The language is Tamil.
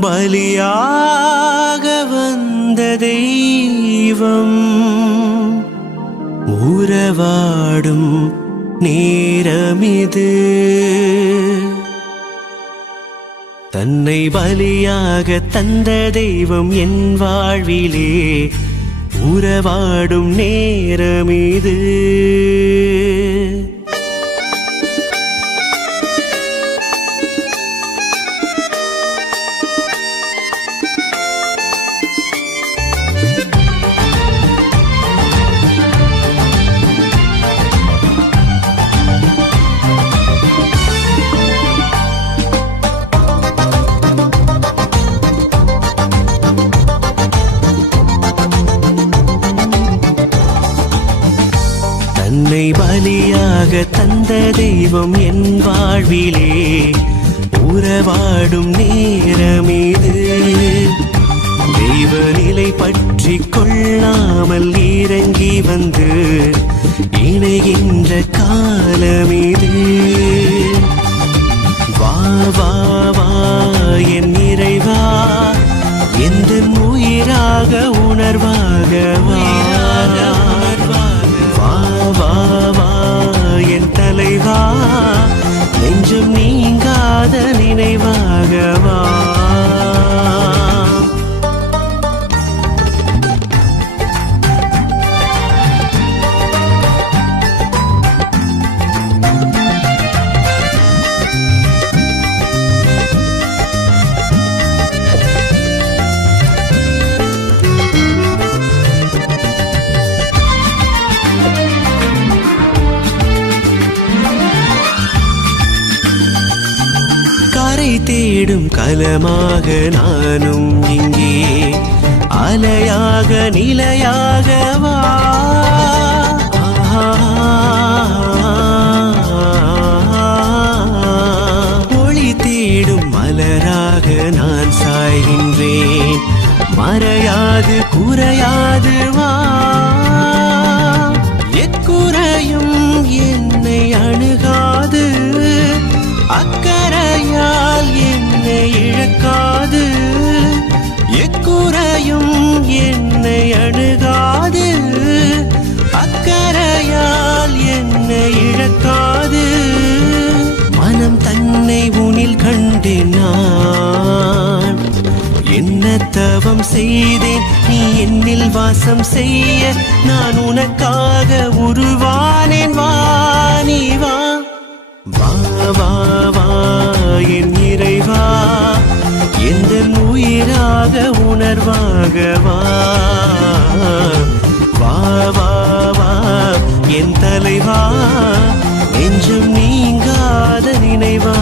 பலியாக வந்த தெய்வம் உறவாடும் நேரமிது. தன்னை பலியாக தந்த தெய்வம் என் வாழ்விலே. உறவாடும் நேரமிது? தன்னை பலியாக தந்த தெய்வம் என் வாழ்விலே. உறவாடும் நேரம் இது தெய்வ நிலை பற்றி கொள்ளாமல் இறங்கி வந்து இணைகின்ற காலம் இது வா வா வா என் நிறைவா எந்த உயிராக உணர்வாக என் நெஞ்சம் நீங்காத நினைவா? கரை தேடும் கலமாக நானும் இங்கே. அலையாக நிலையாக வா. ஒளி தேடும் மலராக நான் சாய்கின்றேன். மறையாது குறையாது வா. இழக்காது எக்குறையும் என்னை அணுகாது. அக்கறையால் என்னை இழக்காது. மனம் தன்னை உனில் கண்டினான். என்ன தவம் செய்தேன் நீ என்னில் வாசம் செய்ய நான் உனக்காக உருவானேன். வா நீ வா வா. எந்த உயிராக உணர்வாக வா வா வா என் தலைவா நெஞ்சம் நீங்காத நினைவா?